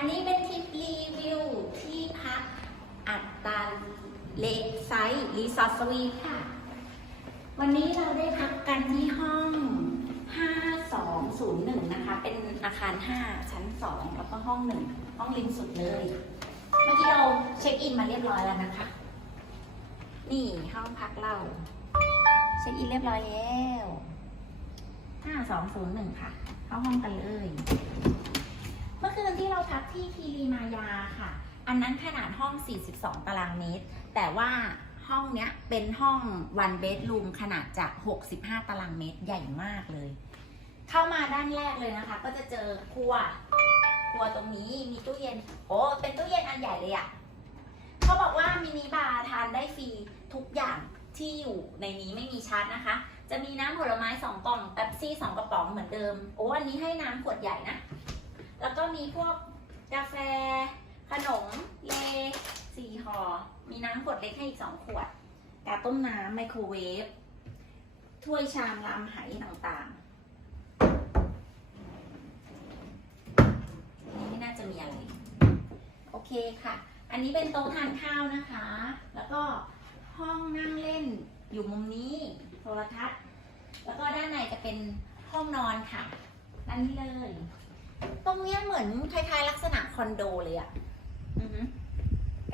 อันนี้เป็นทริปรีวิวที่พักอัตตาเลกไซต์รีสอร์ทสวีทค่ะ วันนี้เราได้พักกันที่ห้อง 5201 นะคะ เป็นอาคาร 5 ชั้น 2 แล้วก็ห้องหนึ่งห้องริมสุดเลย เมื่อกี้เราเช็คอินมาเรียบร้อยแล้วนะคะ นี่ห้องพักเรา เช็คอินเรียบร้อยแล้ว 5201 ค่ะ เข้าห้องกันเลย เมื่อคืนที่เราพักที่คีาค่ะ อันนั้นขนาดห้อง 42 ตารางเมตร แต่ว่าห้องเนี้ยเป็นห้อง one bedroom ขนาดจาก 65 ตารางเมตรใหญ่มากเลย เข้ามาด้านแรกเลยนะคะ ก็จะเจอครัว ครัวตรงนี้มีตู้เย็น โอ้เป็นตู้เย็นอันใหญ่เลยอะเขาบอกว่ามินิบาร์ทานได้ฟรีทุกอย่างที่อยู่ในนี้ไม่มีชาร์จนะคะ จะมีน้ำผลไม้สองกล่องแป๊บซี่สองกระป๋องเหมือนเดิม โอ้อันนี้ให้น้ำขวดใหญ่นะ แล้วก็มีพวกกาแฟ ขนม เลสี่ห่อ มีน้ำขวดเล็กให้อีกสองขวด กาต้มน้ำไมโครเวฟ ถ้วยชามลามไหต่างๆนนี้ไม่น่าจะมีอะไร โอเคค่ะ อันนี้เป็นโต๊ะทานข้าวนะคะ แล้วก็ห้องนั่งเล่นอยู่มุมนี้โทรทัศน์ แล้วก็ด้านในจะเป็นห้องนอนค่ะด้านนี้เลย ตรงเนี้ยเหมือนคล้ายๆ ลักษณะคอนโดเลยอะ่ะ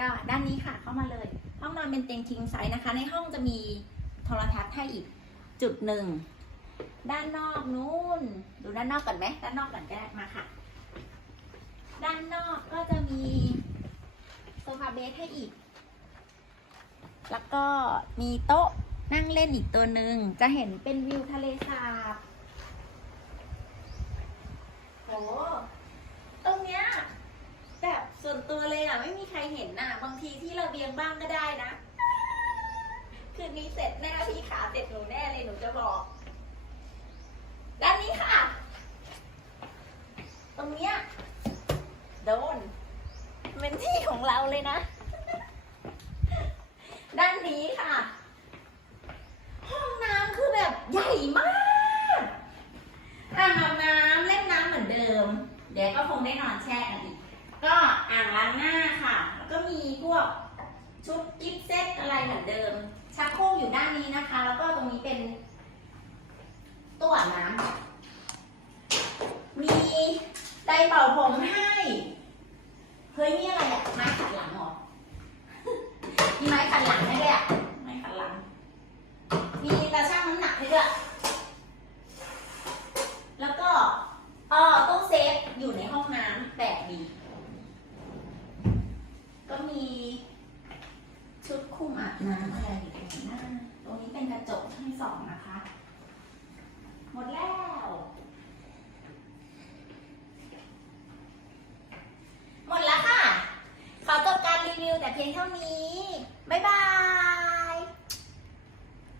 ก็ด้านนี้ค่ะเข้ามาเลย ห้องนอนเป็นเตียงคิงไซส์นะคะ ในห้องจะมีโทรทัศน์ให้อีกจุดหนึ่ง ด้านนอกนู้นดูด้านนอกก่อนไหมด้านนอกก่อนก็ได้มาค่ะ ด้านนอกก็จะมีโซฟาเบสให้อีก แล้วก็มีโต๊ะนั่งเล่นอีกตัวหนึ่งจะเห็นเป็นวิวทะเลสาบโอ้ตรงเนี้ยแบบส่วน ตัวเลยอะ ไม่มีใครเห็นน่ะ บางทีที่ระเบียงบ้างก็ได้นะ คืนนี้เสร็จแน่พี่ขาเสร็จหนูแน่เลยหนูจะบอก ด้านนี้ค่ะ ตรงเนี้ยโดนเป็นที่ของเราเลยนะ ด้านนี้ค่ะ ห้องน้ำคือแบบใหญ่มากอ่างอาบน้ำเล่นน้ำเหมือนเดิม เดี๋ยวก็คงได้นอนแช่กันอีก ก็างหน้าค่ะ แล้วก็มีพวกชุดกิฟต์เซตอะไรเหมือนเดิม ชักโครกอยู่ด้านนี้นะคะ แล้วก็ตรงนี้เป็นตู้อาบน้ำมีไดร์เป่าผมให้ เฮ้ยนี่อะไรอะไม้ขัดหลังเหรอ มีไม้ขัดหลังให้ด้วยอะไม้ขัดหลัง มีตาช่างน้ำหนักให้ด้วย แล้วก็อ๋อตู้เซฟอยู่ในห้องน้ำแปลกดี ก็มีชุดคลุมอาบ น้ำอะไรอยู่ตรงหน้าตรงนี้เป็นกระจกทั้งสองนะคะ หมดแล้ว หมดแล้วค่ะ ขอจบการรีวิวแต่เพียงเท่านี้ บ๊ายบาย